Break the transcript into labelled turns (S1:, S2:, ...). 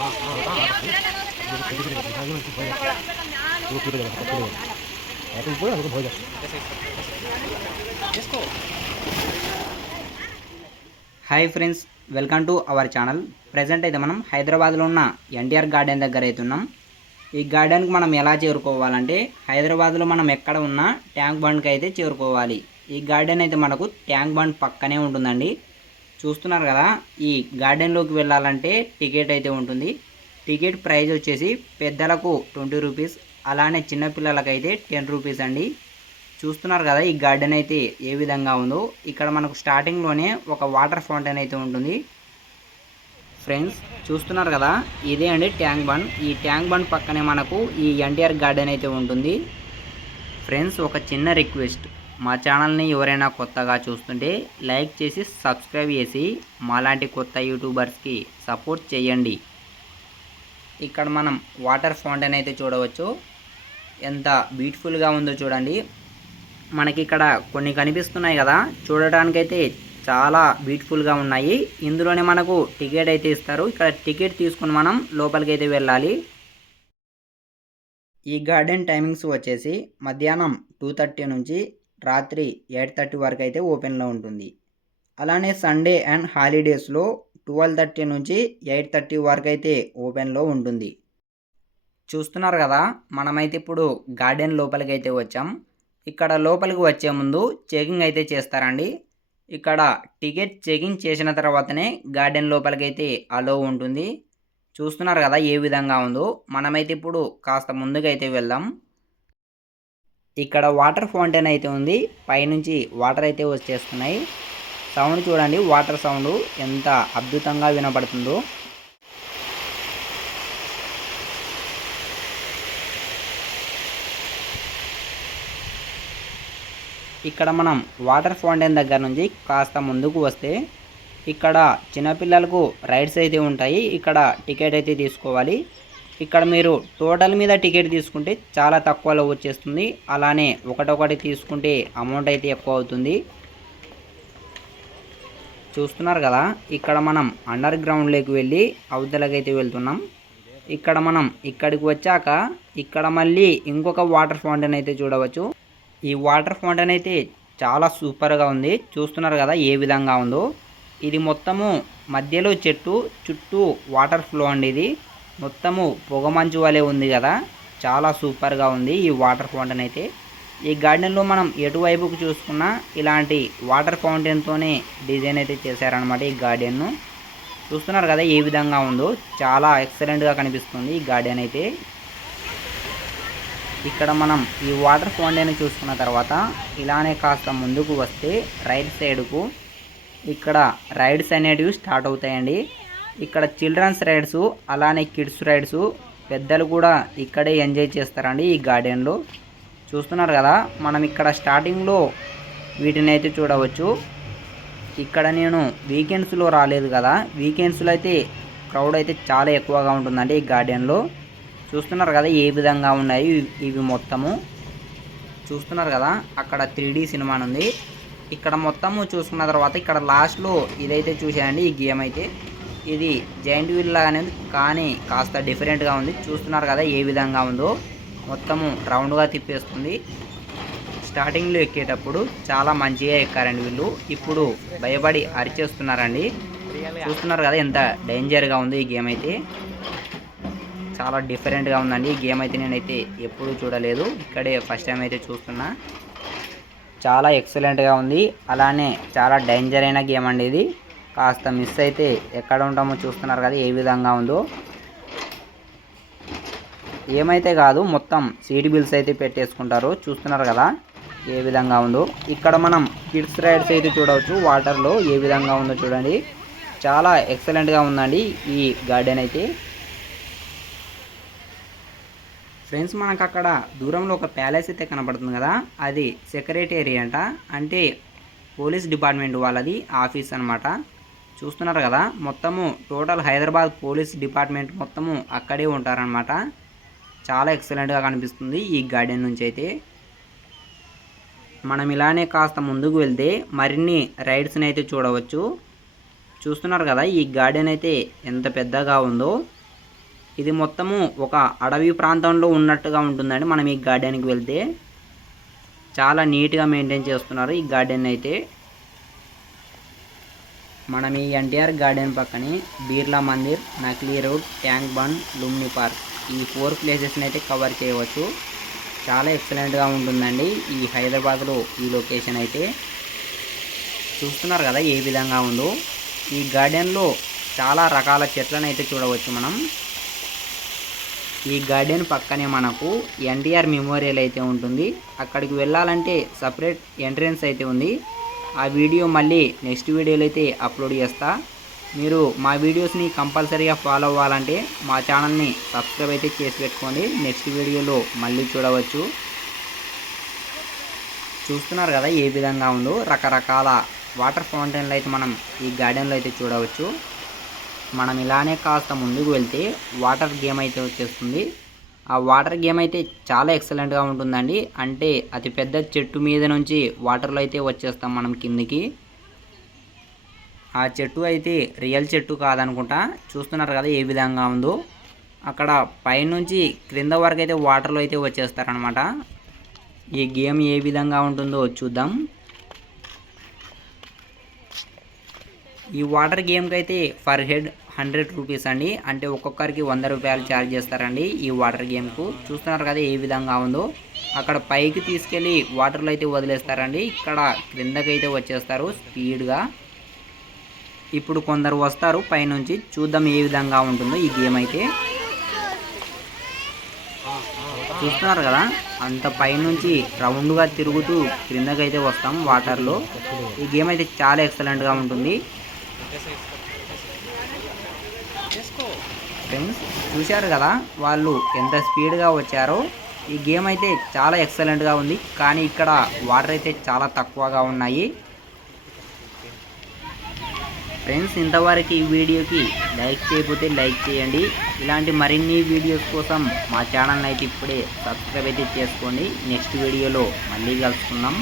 S1: Hi friends welcome to our channel. Present అయితే మనం హైదరాబాద్లో ఉన్న ఎన్టీఆర్ గార్డెన్ దగ్గర అయితే ఉన్నాం. ఈ గార్డెన్కి మనం ఎలా చేరుకోవాలంటే హైదరాబాద్లో మనం ఎక్కడ ఉన్నా ట్యాంక్ బండ్కి అయితే చేరుకోవాలి. ఈ గార్డెన్ అయితే మనకు ట్యాంక్ బండ్ పక్కనే ఉంటుందండి. చూస్తున్నారు కదా ఈ గార్డెన్లోకి వెళ్ళాలంటే టికెట్ అయితే ఉంటుంది. టికెట్ ప్రైజ్ వచ్చేసి పెద్దలకు ట్వంటీ రూపీస్ అలానే చిన్నపిల్లలకైతే టెన్ రూపీస్ అండి. చూస్తున్నారు కదా ఈ గార్డెన్ అయితే ఏ విధంగా ఉందో. ఇక్కడ మనకు స్టార్టింగ్లోనే ఒక వాటర్ ఫౌంటైన్ అయితే ఉంటుంది. ఫ్రెండ్స్ చూస్తున్నారు కదా ఇదే అండి ట్యాంక్ బండ్. ఈ ట్యాంక్ బండ్ పక్కనే మనకు ఈ ఎన్టీఆర్ గార్డెన్ అయితే ఉంటుంది. ఫ్రెండ్స్ ఒక చిన్న రిక్వెస్ట్ మా ఛానల్ని ఎవరైనా కొత్తగా చూస్తుంటే లైక్ చేసి సబ్స్క్రైబ్ చేసి మాలాంటి కొత్త యూట్యూబర్స్కి సపోర్ట్ చేయండి. ఇక్కడ మనం వాటర్ ఫౌంటైన్ అయితే చూడవచ్చు. ఎంత బ్యూటిఫుల్గా ఉందో చూడండి. మనకి ఇక్కడ కొన్ని కనిపిస్తున్నాయి కదా. చూడటానికైతే చాలా బ్యూటిఫుల్గా ఉన్నాయి. ఇందులోనే మనకు టికెట్ అయితే ఇస్తారు. ఇక్కడ టికెట్ తీసుకుని మనం లోపలికి అయితే వెళ్ళాలి. ఈ గార్డెన్ టైమింగ్స్ వచ్చేసి మధ్యాహ్నం టూ థర్టీ నుంచి రాత్రి ఎయిట్ థర్టీ వరకు అయితే ఓపెన్లో ఉంటుంది. అలానే సండే అండ్ హాలిడేస్లో ట్వెల్వ్ థర్టీ నుంచి ఎయిట్ థర్టీ వరకు అయితే ఓపెన్లో ఉంటుంది. చూస్తున్నారు కదా మనమైతే ఇప్పుడు గార్డెన్ లోపలికి అయితే వచ్చాం. ఇక్కడ లోపలికి వచ్చే ముందు చెకింగ్ అయితే చేస్తారండి. ఇక్కడ టికెట్ చెకింగ్ చేసిన తర్వాతనే గార్డెన్ లోపలికి అయితే అలో ఉంటుంది. చూస్తున్నారు కదా ఏ విధంగా ఉందో. మనమైతే ఇప్పుడు కాస్త ముందుకైతే వెళ్దాం. ఇక్కడ వాటర్ ఫౌంటైన్ అయితే ఉంది. పైనుంచి వాటర్ అయితే వచ్చేస్తున్నాయి. సౌండ్ చూడండి. వాటర్ సౌండ్ ఎంత అద్భుతంగా వినపడుతుందో ఇక్కడ మనం వాటర్ ఫౌంటైన్ దగ్గర నుంచి కాస్త ముందుకు వస్తే ఇక్కడ చిన్నపిల్లలకు రైడ్స్ అయితే ఉంటాయి. ఇక్కడ టికెట్ అయితే తీసుకోవాలి. ఇక్కడ మీరు టోటల్ మీద టికెట్ తీసుకుంటే చాలా తక్కువలో వచ్చేస్తుంది. అలానే ఒకటొకటి తీసుకుంటే అమౌంట్ అయితే ఎక్కువ అవుతుంది. చూస్తున్నారు కదా ఇక్కడ మనం అండర్ గ్రౌండ్లోకి వెళ్ళి అవతలకైతే వెళ్తున్నాం. ఇక్కడ మనం ఇక్కడికి వచ్చాక ఇక్కడ మళ్ళీ ఇంకొక వాటర్ ఫౌంటైన్ అయితే చూడవచ్చు. ఈ వాటర్ ఫౌంటైన్ అయితే చాలా సూపర్గా ఉంది. చూస్తున్నారు కదా ఏ విధంగా ఉందో. ఇది మొత్తము మధ్యలో చెట్టు చుట్టూ వాటర్ ఫ్లో అండి ఇది. మొత్తము పొగమంచు వలె ఉంది కదా. చాలా సూపర్గా ఉంది ఈ వాటర్ ఫౌంటైన్ అయితే. ఈ గార్డెన్లో మనం ఎటువైపుకు చూసుకున్నా ఇలాంటి వాటర్ ఫౌంటైన్తోనే డిజైన్ అయితే చేశారనమాట ఈ గార్డెన్ను చూస్తున్నారు కదా ఏ విధంగా ఉందో. చాలా ఎక్సలెంట్గా కనిపిస్తుంది ఈ గార్డెన్ అయితే. ఇక్కడ మనం ఈ వాటర్ ఫౌంటైన్ చూసుకున్న తర్వాత ఇలానే కాస్త ముందుకు వస్తే రైట్ సైడ్కు ఇక్కడ రైడ్స్ అనేటివి స్టార్ట్ అవుతాయండి. ఇక్కడ చిల్డ్రన్స్ రైడ్స్ అలానే కిడ్స్ రైడ్స్ పెద్దలు కూడా ఇక్కడే ఎంజాయ్ చేస్తారండి ఈ గార్డెన్లో. చూస్తున్నారు కదా మనం ఇక్కడ స్టార్టింగ్లో వీటిని అయితే చూడవచ్చు. ఇక్కడ నేను వీకెండ్స్లో రాలేదు కదా వీకెండ్స్లో అయితే క్రౌడ్ అయితే చాలా ఎక్కువగా ఉంటుందండి ఈ గార్డెన్లో. చూస్తున్నారు కదా ఏ విధంగా ఉన్నాయి ఇవి- మొత్తము. చూస్తున్నారు కదా అక్కడ త్రీ సినిమా అని ఉంది. ఇక్కడ మొత్తము చూసుకున్న తర్వాత ఇక్కడ లాస్ట్లో ఇదైతే చూసాయండి ఈ గేమ్ అయితే. ఇది జైంట్ వీల్ లాగానే ఉంది కానీ కాస్త డిఫరెంట్గా ఉంది. చూస్తున్నారు కదా ఏ విధంగా ఉందో. మొత్తము రౌండ్గా తిప్పేస్తుంది. స్టార్టింగ్లో ఎక్కేటప్పుడు చాలా మంచిగా ఎక్కారండి వీళ్ళు. ఇప్పుడు భయపడి అరిచేస్తున్నారండి. చూస్తున్నారు కదా ఎంత డేంజర్గా ఉంది ఈ గేమ్ అయితే. చాలా డిఫరెంట్గా ఉందండి. ఈ గేమ్ అయితే నేనైతే ఎప్పుడూ చూడలేదు. ఇక్కడే ఫస్ట్ టైం అయితే చూస్తున్నా. చాలా ఎక్సలెంట్గా ఉంది. అలానే చాలా డేంజర్ అయిన గేమ్ అండి ఇది. కాస్త మిస్ అయితే ఎక్కడ ఉంటామో చూస్తున్నారు కదా ఏ విధంగా ఉందో. ఏమైతే కాదు మొత్తం సీట్ బిల్స్ అయితే పెట్టేసుకుంటారు. చూస్తున్నారు కదా ఏ విధంగా ఉందో. ఇక్కడ మనం కిడ్స్ రైడ్స్ అయితే చూడవచ్చు. వాటర్లో ఏ విధంగా ఉందో చూడండి. చాలా ఎక్సలెంట్గా ఉందండి ఈ గార్డెన్ అయితే. ఫ్రెండ్స్ మనకు అక్కడ దూరంలో ఒక ప్యాలెస్ అయితే కనబడుతుంది కదా అది సెక్రటరీ అంట అంటే పోలీస్ డిపార్ట్మెంట్ వాళ్ళది ఆఫీస్ అన్నమాట. చూస్తున్నారు కదా మొత్తము టోటల్ హైదరాబాద్ పోలీస్ డిపార్ట్మెంట్ మొత్తము అక్కడే ఉంటారనమాట చాలా ఎక్సలెంట్గా కనిపిస్తుంది ఈ గార్డెన్ నుంచి అయితే. మనం ఇలానే కాస్త ముందుకు వెళ్తే మరిన్ని రైడ్స్ని అయితే చూడవచ్చు. చూస్తున్నారు కదా ఈ గార్డెన్ అయితే ఎంత పెద్దగా ఉందో. ఇది మొత్తము ఒక అడవి ప్రాంతంలో ఉన్నట్టుగా ఉంటుందండి మనం ఈ గార్డెన్కి వెళ్తే. చాలా నీట్గా మెయింటైన్ చేస్తున్నారు ఈ గార్డెన్ అయితే. మనం ఈ ఎన్టీఆర్ గార్డెన్ పక్కనే Birla Mandir necklace road tank bund Lumbini park ఈ ఫోర్ ప్లేసెస్ని అయితే కవర్ చేయవచ్చు. చాలా ఎక్సలెంట్గా ఉంటుందండి ఈ హైదరాబాద్లో ఈ లొకేషన్ అయితే. చూస్తున్నారు కదా ఏ విధంగా ఉందో. ఈ గార్డెన్లో చాలా రకాల చెట్లను అయితే చూడవచ్చు మనం. ఈ గార్డెన్ పక్కనే మనకు ఎన్టీఆర్ మెమోరియల్ అయితే ఉంటుంది. అక్కడికి వెళ్ళాలంటే సపరేట్ ఎంట్రన్స్ అయితే ఉంది. ఆ వీడియో మళ్ళీ నెక్స్ట్ వీడియోలో అయితే అప్లోడ్ చేస్తా. మీరు మా వీడియోస్ని కంపల్సరీగా ఫాలో అవ్వాలంటే మా ఛానల్ని సబ్స్క్రైబ్ అయితే చేసి పెట్టుకోండి. నెక్స్ట్ వీడియోలో మళ్ళీ చూడవచ్చు. చూస్తున్నారు కదా ఏ విధంగా ఉందో. రకరకాల వాటర్ ఫౌంటైన్లు అయితే మనం ఈ గార్డెన్లో అయితే చూడవచ్చు. మనం ఇలానే కాస్త ముందుకు వెళ్తే వాటర్ గేమ్ అయితే వచ్చేస్తుంది. ఆ వాటర్ గేమ్ అయితే చాలా ఎక్సలెంట్గా ఉంటుందండి. అంటే అతి పెద్ద చెట్టు మీద నుంచి వాటర్లో అయితే వచ్చేస్తాం మనం కిందికి. ఆ చెట్టు అయితే రియల్ చెట్టు కాదనుకుంటా. చూస్తున్నారు కదా ఏ విధంగా ఉందో. అక్కడ పైనుంచి క్రింద వరకు అయితే వాటర్లో అయితే వచ్చేస్తారనమాట ఈ గేమ్ ఏ విధంగా ఉంటుందో చూద్దాం. ఈ వాటర్ గేమ్కి అయితే ఫర్ హెడ్ హండ్రెడ్ రూపీస్ అండి. అంటే ఒక్కొక్కరికి వంద రూపాయలు ఛార్జ్ చేస్తారండి ఈ వాటర్ గేమ్కు. చూస్తున్నారు కదా ఏ విధంగా ఉందో. అక్కడ పైకి తీసుకెళ్ళి వాటర్లో అయితే వదిలేస్తారండి. ఇక్కడ క్రిందకైతే వచ్చేస్తారు స్పీడ్గా. ఇప్పుడు కొందరు వస్తారు పైనుంచి. చూద్దాం ఏ విధంగా ఉంటుందో ఈ గేమ్ అయితే. చూస్తున్నారు కదా అంత పైనుంచి రౌండ్గా తిరుగుతూ క్రిందకైతే వస్తాం వాటర్లో. ఈ గేమ్ అయితే చాలా ఎక్సలెంట్గా ఉంటుంది. ఫ్రెండ్స్ చూశారు కదా వాళ్ళు ఎంత స్పీడ్గా వచ్చారో. ఈ గేమ్ అయితే చాలా ఎక్సలెంట్గా ఉంది. కానీ ఇక్కడ వాటర్ అయితే చాలా తక్కువగా ఉన్నాయి. ఫ్రెండ్స్ ఇంతవరకు ఈ వీడియోకి లైక్ చేయకపోతే లైక్ చేయండి. ఇలాంటి మరిన్ని వీడియోస్ కోసం మా ఛానల్ని అయితే ఇప్పుడే సబ్స్క్రైబ్ అయితే చేసుకోండి. నెక్స్ట్ వీడియోలో మళ్ళీ కలుసుకుందాం.